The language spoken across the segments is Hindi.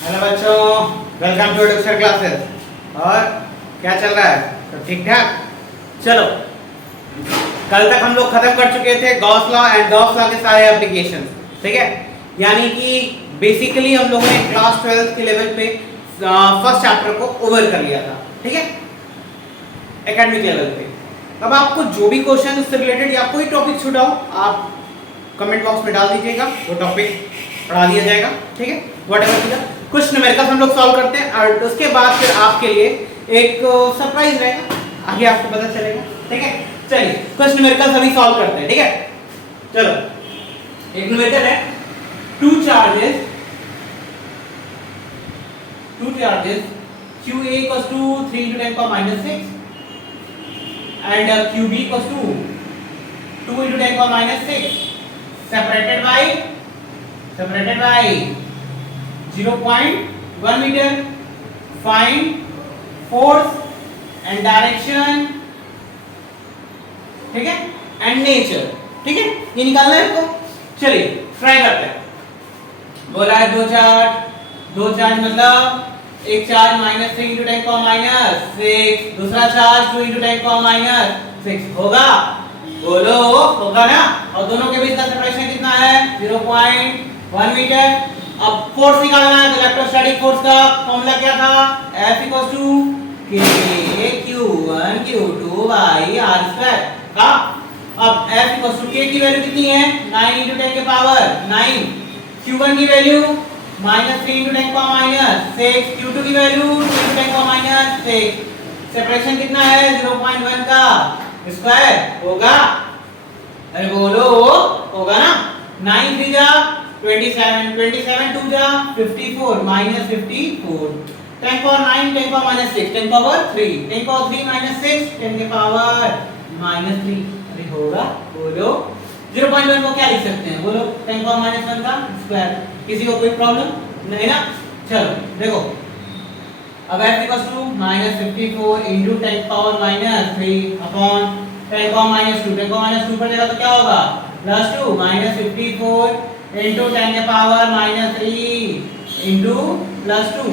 हेलो बच्चों, वेलकम टू एडुकेशन क्लासेस। और क्या चल रहा है? तो ठीक ठाक। चलो, कल तक हम लोग खत्म कर चुके थे Gauss law and Gauss law के सारे एप्लीकेशंस। ठीक है, यानी कि बेसिकली हम लोगों ने क्लास 12 के लेवल पे फर्स्ट चैप्टर को ओवर कर लिया था। ठीक है, एकेडमिक लेवल पे। अब आपको जो भी क्वेश्चन उससे रिलेटेड या कोई टॉपिक छूटा हो, आप कमेंट बॉक्स में डाल दीजिएगा, वो टॉपिक पढ़ा दिया जाएगा। ठीक है, व्हाटएवर। कुछ न्यूमेरिकल्स हम लोग सॉल्व करते हैं और उसके बाद फिर आपके लिए एक सरप्राइज रहेगा, आगे आपको पता चलेगा। ठीक है, चलिए कुछ न्यूमेरिकल्स अभी सॉल्व करते हैं। ठीक है, चलो। एक न्यूमेरिकल है, two charges QA equals to 3 into 10 power minus 6 and QB equals to 2 into 10 power minus 6 separated by 0.1 meter. Find force and direction, ठीक है, and nature। ठीक है, ये निकालना है आपको। चलिए ट्राई करते हैं। बोला है दो चार्ज मतलब एक चार्ज -3 into 10 power minus 6, दूसरा चार्ज 2 into 10 power minus 6 होगा। बोलो होगा ना। और दोनों के बीच का सेपरेशन कितना है? 0.1 मीटर। अब फोर्स निकालना है तो इलेक्ट्रोस्टैटिक फोर्स का फॉर्मूला क्या था? F = K Q1 Q2 R² का। अब F = K की वैल्यू कितनी है? 9 into 10 के पावर 9। Q1 की value -3 into 10 power minus 6। Q2 की value 2 into 10 power minus 6। Separation कितना है? 0.1 का स्क्वायर होगा। अरे बोलो होगा ना। 9 3 जा 27, 27 2 जा 54 -54 10 power 9 10 power minus 6 10 power 3 10 power 3 minus 6 10 के पावर -3। अरे होगा। बोलो 0.1 को क्या लिख सकते हैं? बोलो 10 power -1 का स्क्वायर। किसी को कोई प्रॉब्लम नहीं ना? चलो देखो, अब F = -54 into 10 power -3 upon 10 power -2 10 power -2 पर जाएगा तो क्या होगा? +2 -54 into 10 के power -3 into +2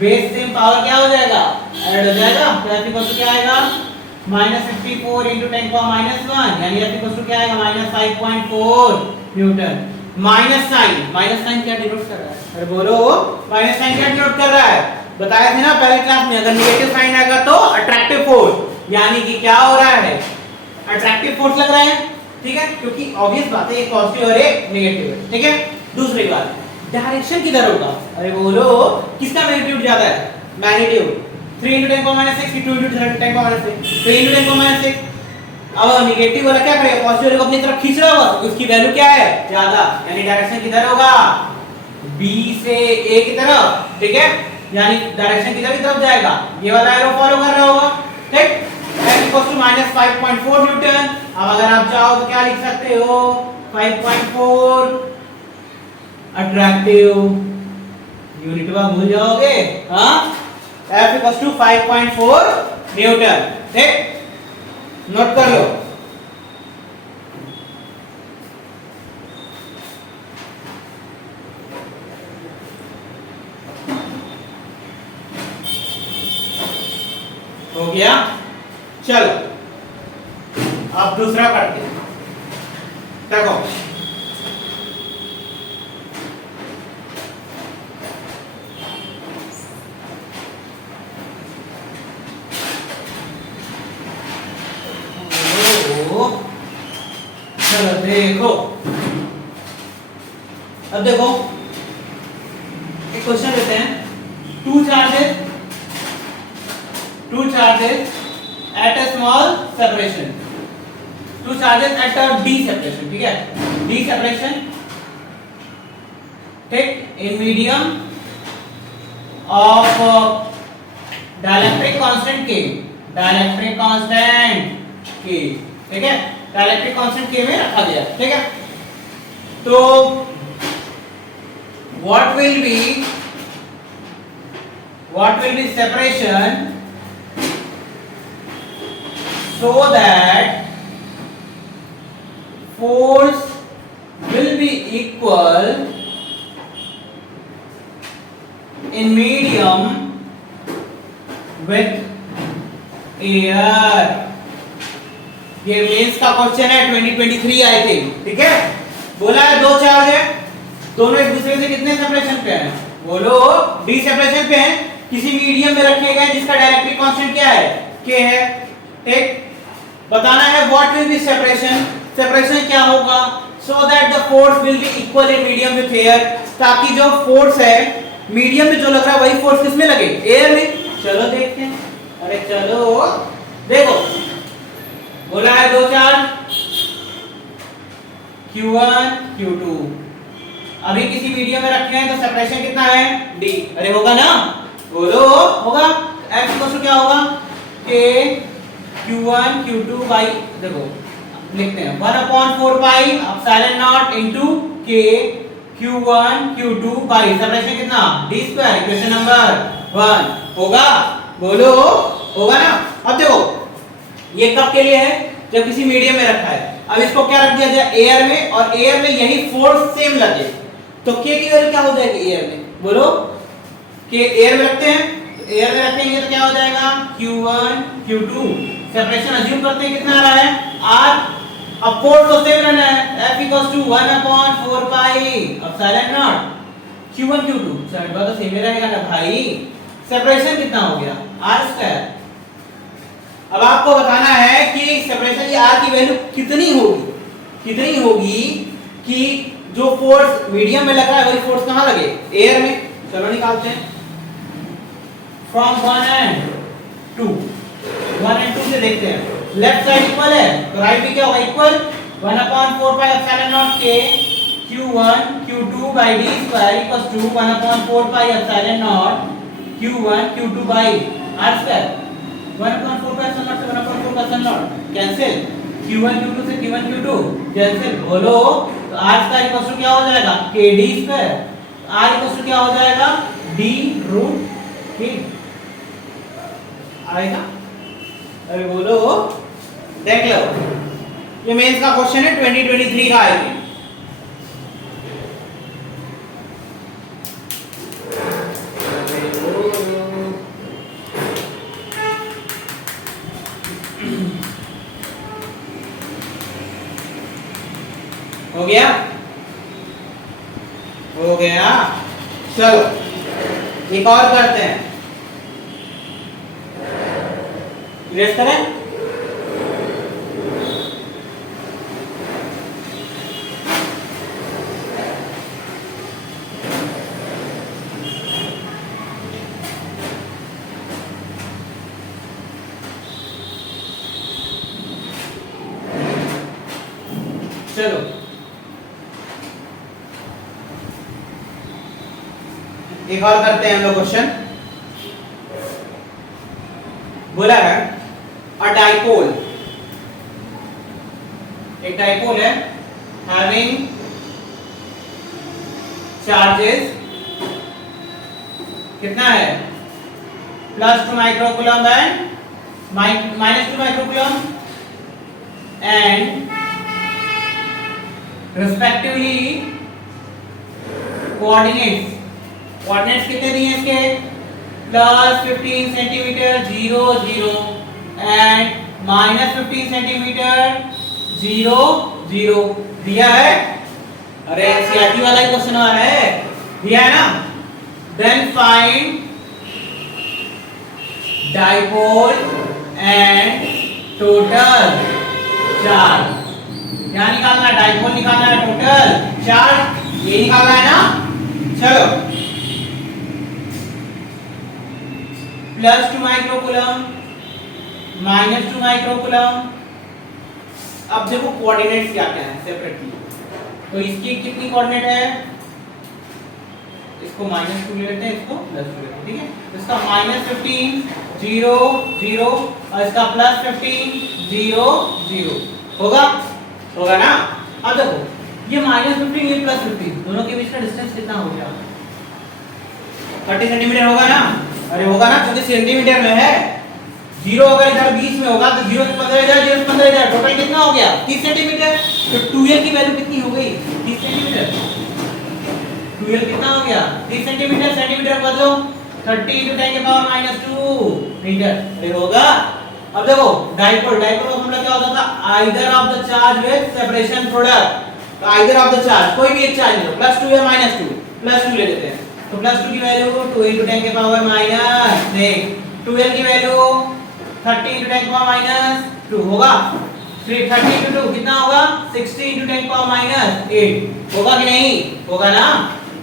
base same power क्या हो जाएगा? ऐड हो जाएगा। तो F = क्या आएगा? -54 into 10 power -1 यानी F = क्या आएगा? -5.4 न्यूटन। माइनस साइन क्या डिनोट कर रहा है? अरे बोलो माइनस साइन क्या डिनोट कर रहा है? बताया थे ना पहले क्लास में, अगर नेगेटिव साइन आएगा तो अट्रैक्टिव फोर्स, यानी कि क्या हो रहा है? अट्रैक्टिव फोर्स लग रहा है। ठीक है, क्योंकि ऑब्वियस बात है एक पॉजिटिव और एक नेगेटिव है। ठीक है, दूसरी बात, डायरेक्शन किधर होगा? अरे बोलो किसका मैग्नीट्यूड ज्यादा है? मैग्नीट्यूड 3 into 10 power -6 की 2 into 10 power -6 3 into 10 power -6। अब नेगेटिव वाला क्या करेगा? पॉजिटिव वाले को अपनी तरफ खींच रहा होगा तो उसकी वैल्यू क्या है? ज्यादा, यानी डायरेक्शन किधर होगा? B से A की तरफ। ठीक है, यानी डायरेक्शन किधर की तरफ जाएगा? ये वाला एरो फॉलो कर रहा होगा। ठीक, F = -5.4 न्यूटन। अब अगर आप चाहो तो क्या लिख सकते हो? 5.4 अट्रैक्टिव यूनिट में भूल जाओगे। हाँ, F = 5.4 न्यूटन। ठीक, नोट कर लो। हो गया। चलो अब दूसरा करते हैं। देखो, चलो देखो, अब देखो एक क्वेश्चन लेते हैं। Two charges at a small separation, two charges at a D separation. ठीक है, डी सेपरेशन, ठीक, in medium of dielectric constant के, डाइलेक्ट्रिक कांस्टेंट के। ठीक है, डाइलेक्ट्रिक कांस्टेंट के में रखा गया। ठीक है, तो what will be separation so that force will be equal in medium with air. ये मेंस का क्वेश्चन है 2023 आई थिंक, ठीक है। बोला है दो चार्ज है, दोनों एक दूसरे से कितने सेपरेशन पे हैं? बोलो डी सेपरेशन पे हैं। किसी मीडियम में रखे गए जिसका डायरेक्ट्रिक कांस्टेंट क्या है? के है। ठीक, बताना है what will be separation, separation क्या होगा, so that the force will be equal in medium with air, ताकि जो फोर्स है मीडियम में जो लग रहा है वही फोर्स किसमें लगे? एयर में। चलो देखते हैं, अरे चलो देखो, बोला है दो चार्ज Q1 Q2, अभी किसी मीडियम में रखे हैं तो सेपरेशन कितना है? D। अरे होगा ना, बोलो होगा। X इक्वल क्या होगा? K Q1 Q2 बाई, देखो लिखते हैं 1/4 pi epsilon not into K Q1 Q2 by separation कितना? D square. इक्वेशन नंबर 1 होगा, बोलो होगा ना। अब देखो ये कब के लिए है? जब किसी मीडियम में रखा है। अब इसको क्या रख दिया जाए? एयर में, और एयर में यही फोर्स सेम लगे तो K की वैल्यू क्या हो जाएगी एयर में? बोलो K एयर में रखते हैं, तो एयर में रखेंगे तो क्या हो जाएगा? Q1 Q2। सेपरेशन अज्यूम करते हैं कितना आ रहा है? R। अब फोर्स तो सेम रहना है, F = 1/4 pi epsilon not Q1 Q2। Side बात तो सेम ही रहेगा ना भाई। सेपरेशन कितना हो गया? R²। अब आपको बताना है कि सेपरेशन की R की वैल्यू कितनी होगी कि जो फोर्स मीडियम में लग रहा है वही फोर्स कहां लगे? एयर में। चलो निकालते हैं फ्रॉम 1 and 2 से देखते हैं। लेफ्ट साइड इक्वल है तो राइट भी क्या होगा? Equal 1/4 pi epsilon not K Q1 Q2 by D square equals to 1/4 pi epsilon not Q1 Q2 by R square। 1/4 pi epsilon not से 1/4 का epsilon not cancel, Q1 Q2 से Q1 Q2 कैंसिल। बोलो तो R स्क्वायर इक्वल टू क्या हो जाएगा? KD square. R equal to क्या हो जाएगा? D√3 आएगा। अरे बोलो, देख लो ये मेंस का क्वेश्चन है 2023 का है। हो गया? हो गया। चलो एक और करते हैं, रेस्ट करें। चलो एक और करते हैं हम लोग क्वेश्चन। बोला है अ डाइपोल, एक डाइपोल है हैविंग चार्जेस कितना है? +2 microcoulomb and -2 microcoulomb and respectively coordinates कितने दिए इसके? +15 सेंटीमीटर 0 0 एंड -15 सेंटीमीटर 0 0 दिया है। अरे एनसीईआरटी वाला ही क्वेश्चन आ रहा है, दिया है ना। Then find dipole and total charge. क्या निकालना है? डाइपोल निकालना है, टोटल चार्ज ये निकालना है ना। चलो +2 माइक्रोकूलम -2 माइक्रोकूलम। अब देखो कोऑर्डिनेट्स क्या क्या है सेपरेटली। तो इसकी कितनी कोऑर्डिनेट है? इसको -2 ले लेते हैं, इसको +2 लेते हैं, ठीक है। इसका -15 0 0 और इसका +15 0 0 होगा ना। अब देखो ये -15 ये +15 दोनों के बीच का डिस्टेंस कितना हो गया? 30 सेंटीमीटर होगा ना। अरे होगा ना, क्योंकि सेंटीमीटर में है। 0 अगर इधर बीच में होगा तो 0 से 15,000 0 से 15,000 टोटल कितना हो गया? 30 सेंटीमीटर। तो 2a की वैल्यू कितनी हो गई? 30 सेंटीमीटर। 12 कितना हो गया 3 सेंटीमीटर, सेंटीमीटर बदलो 30 into 10 के पावर -2 मीटर, ये होगा। अब देखो डाइपोल, डाइपोल का फॉर्मूला क्या होता था, either of the charge with separation product, तो आइदर ऑफ द चार्ज, कोई भी एक चार्ज लो, +2 या -2, +2 ले लेते हैं, तो +2 की वैल्यू 2 into 10 के पावर माइनस, देख 12 की वैल्यू 30 into 10 के पावर -2 होगा, 30 into 2 कितना होगा 60 into 10 के पावर -8 होगा कि नहीं, होगा ना,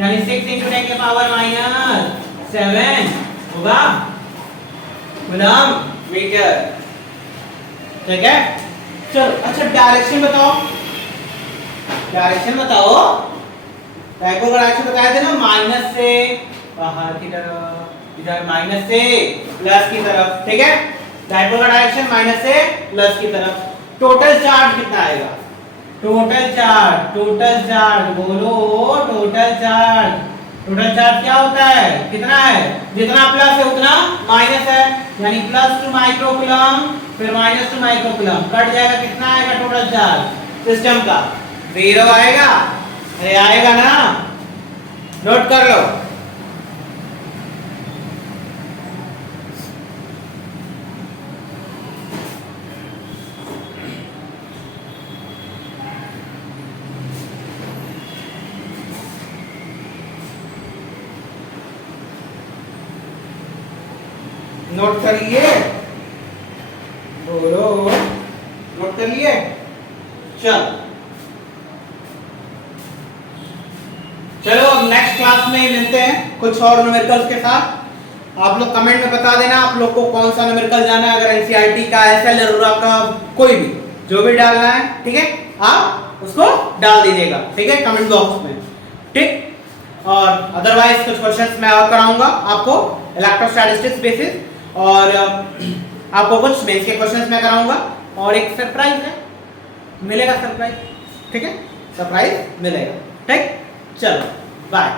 यानी 6 into 10 के पावर -7 होगा कूलम मीटर, ठीक है। चलो अच्छा डायरेक्शन बताओ, डायरेक्शन बताओ, डायपोल का डायरेक्शन बताया थे ना, माइनस से बाहर की तरफ, इधर माइनस से प्लस की तरफ, ठीक है। डायपोल का डायरेक्शन माइनस से प्लस की तरफ। टोटल चार्ज कितना आएगा, टोटल चार्ज, टोटल चार्ज बोलो, टोटल चार्ज, टोटल चार्ज क्या होता है, कितना है, जितना प्लस है उतना माइनस है, यानी +2 माइक्रोकूलम फिर -2 माइक्रोकूलम, कट जाएगा, कितना आएगा टोटल चार्ज सिस्टम का, 0 आएगा, अरे आएगा ना, नोट कर लो। नोट कर लिए, बोलो, नोट कर लिए, चल चलो अब नेक्स्ट क्लास में मिलते हैं कुछ और न्यूमेरिकल्स के साथ। आप लोग कमेंट में बता देना आप लोग को कौन सा न्यूमेरिकल जाना है, अगर एनसीईआरटी का, एसएल, अरोरा का, कोई भी जो भी डालना है, ठीक है, आप उसको डाल दीजिएगा, ठीक है, कमेंट बॉक्स में, ठीक। और अदरवाइज कुछ क्वेश्चंस मैं और कराऊंगा आपको इलेक्ट्रोस्टैटिस्टिक्स बेसिस, और आपको कुछ मेंस के क्वेश्चंस मैं कराऊंगा, और एक सरप्राइज है, मिलेगा सरप्राइज, ठीक है, सरप्राइज मिलेगा, ठीक। चलो बाय।